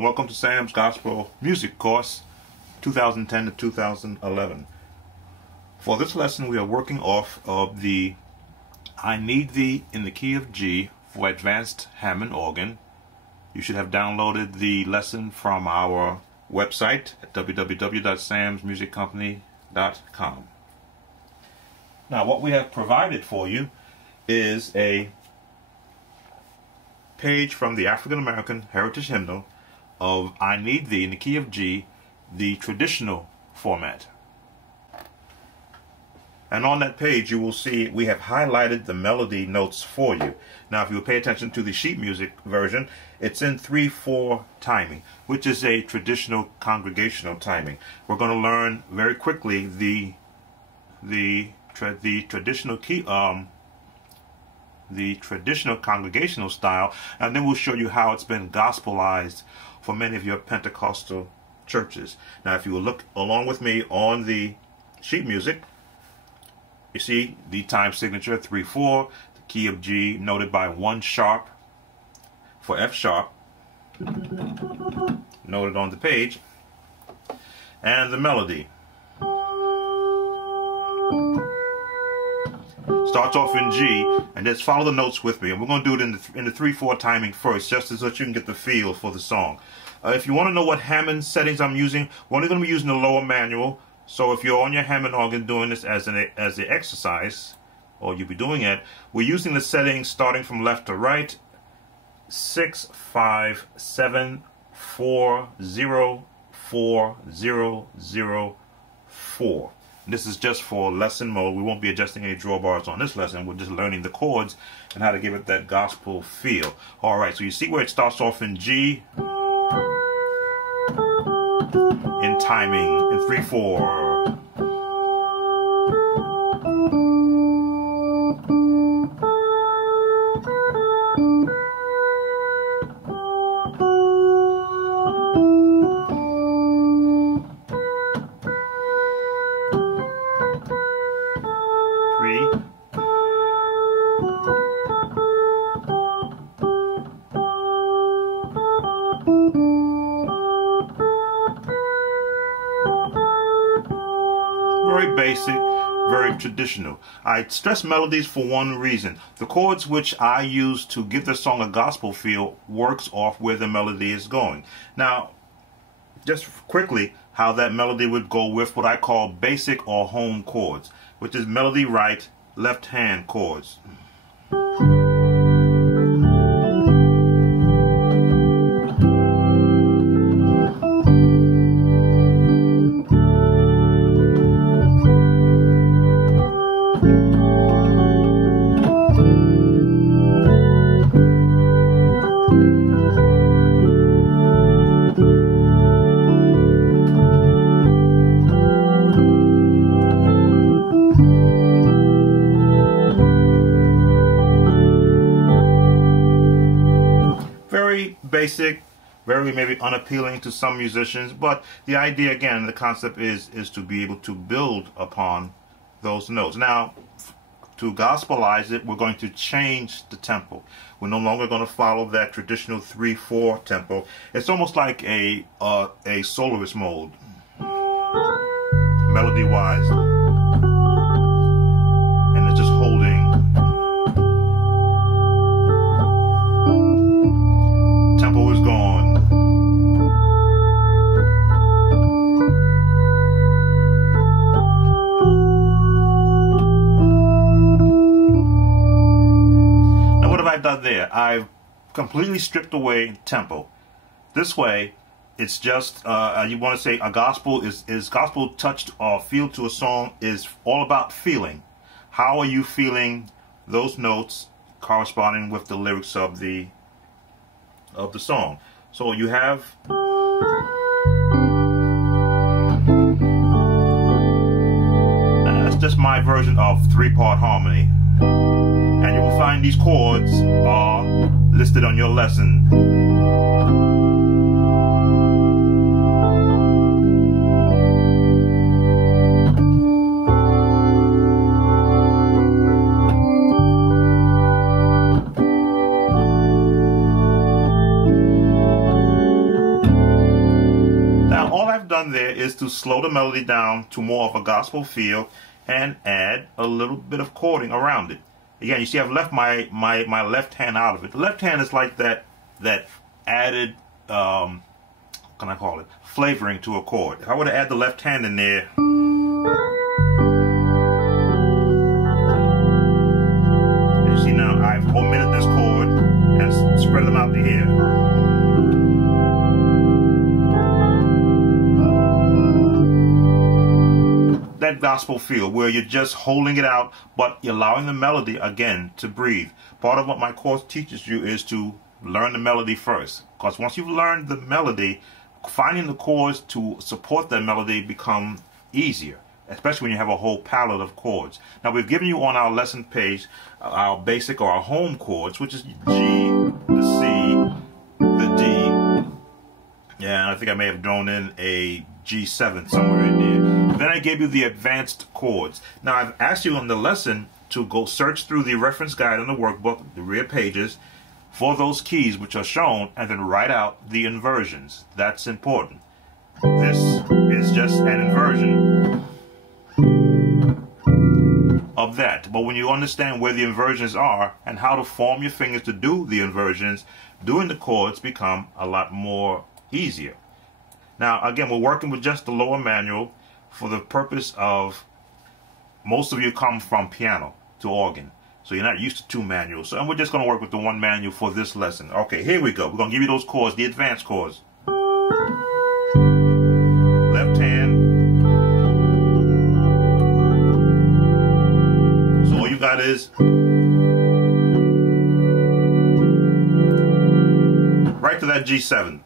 Welcome to Sam's Gospel Music Course 2010 to 2011. For this lesson we are working off of the I Need Thee in the Key of G for Advanced Hammond Organ. You should have downloaded the lesson from our website at www.samsmusiccompany.com. Now what we have provided for you is a page from the African American Heritage Hymnal of I Need Thee in the Key of G, the traditional format. And on that page you will see we have highlighted the melody notes for you. Now if you will pay attention to the sheet music version, it's in 3/4 timing, which is a traditional congregational timing. We're going to learn very quickly the traditional key, the traditional congregational style, and then we'll show you how it's been gospelized for many of your Pentecostal churches. Now if you will look along with me on the sheet music, you see the time signature 3/4, the key of G noted by 1 sharp for F sharp, noted on the page, and the melody starts off in G, and just follow the notes with me. And we're going to do it in the 3/4 timing first, just so that you can get the feel for the song. If you want to know what Hammond settings I'm using, we're only going to be using the lower manual. So if you're on your Hammond organ doing this as an exercise, or you'll be doing it, we're using the settings starting from left to right: 6, 5, 7, 4, 0, 4, 0, 0, 4. This is just for lesson mode. We won't be adjusting any drawbars on this lesson. We're just learning the chords and how to give it that gospel feel. Alright, so you see where it starts off in G, in timing, in 3/4. Very basic, very traditional. I stress melodies for one reason. The chords which I use to give the song a gospel feel works off where the melody is going. Now, just quickly, how that melody would go with what I call basic or home chords, which is melody right, left hand chords. Basic, very maybe unappealing to some musicians, but the idea again, the concept is to be able to build upon those notes. Now, to gospelize it, we're going to change the tempo. We're no longer going to follow that traditional 3/4 tempo. It's almost like a soloist mode, melody-wise, and it's just holding. Tempo is gone. Now what have I done there? there, I've completely stripped away tempo. This way, it's just, you want to say a gospel is gospel touched or feel to a song is all about feeling. How are you feeling those notes corresponding with the lyrics of the song? So you have that's just my version of three-part harmony, and you will find these chords are listed on your lesson. There is to slow the melody down to more of a gospel feel and add a little bit of chording around it. Again, you see I've left my left hand out of it. The left hand is like that added, what can I call it, flavoring to a chord. If I were to add the left hand in there, you see now I've omitted this chord and spread them out to here. That gospel feel where you're just holding it out, but you're allowing the melody again to breathe. Part of what my course teaches you is to learn the melody first, because once you've learned the melody, finding the chords to support that melody become easier, especially when you have a whole palette of chords. Now we've given you on our lesson page our basic or our home chords, which is G, the C, the D. Yeah, I think I may have thrown in a G7 somewhere in there. Then I gave you the advanced chords. Now I've asked you in the lesson to go search through the reference guide in the workbook, the rear pages, for those keys which are shown, and then write out the inversions. That's important. This is just an inversion of that. But when you understand where the inversions are and how to form your fingers to do the inversions, doing the chords become a lot more easier. Now again, we're working with just the lower manual for the purpose of, most of you come from piano to organ, so you're not used to two manuals. So, and we're just going to work with the one manual for this lesson. Okay, here we go. We're going to give you those chords, the advanced chords. Left hand. So all you got is right to that G7.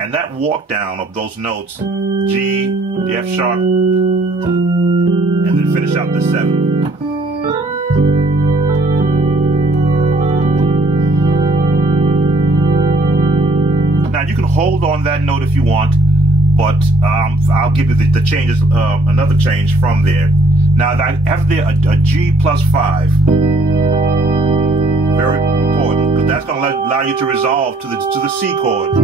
And that walk down of those notes, G, the F sharp, and then finish out the 7. Now you can hold on that note if you want, but I'll give you the changes, another change from there. Now I have there a G plus 5. Very important, because that's going to allow you to resolve to the C chord.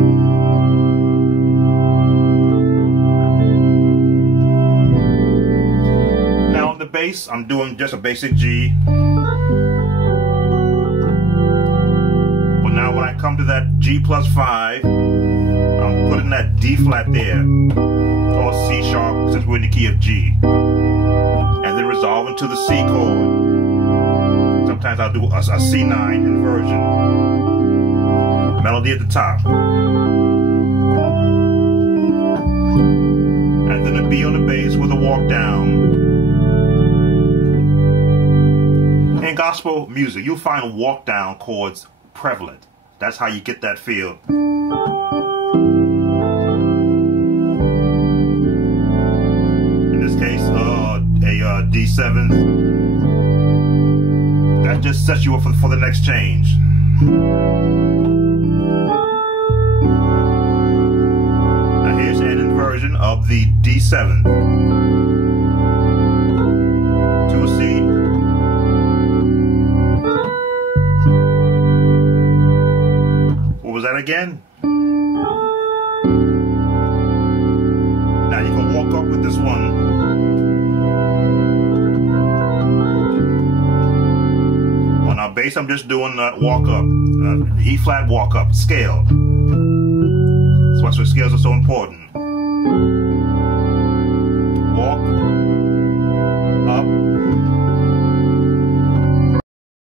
Bass, I'm doing just a basic G. But now when I come to that G plus 5, I'm putting that D flat there, or C sharp since we're in the key of G, and then resolving to the C chord. Sometimes I'll do a C9 inversion. Melody at the top, and then a B on the bass with a walk down. In gospel music, you'll find walk down chords prevalent. That's how you get that feel. In this case, a D7. That just sets you up for the next change. Now here's an inversion of the D7 to a C. Was that again? Now you can walk up with this one. On our bass, I'm just doing walk up, E flat walk up scale. That's why scales are so important. Walk.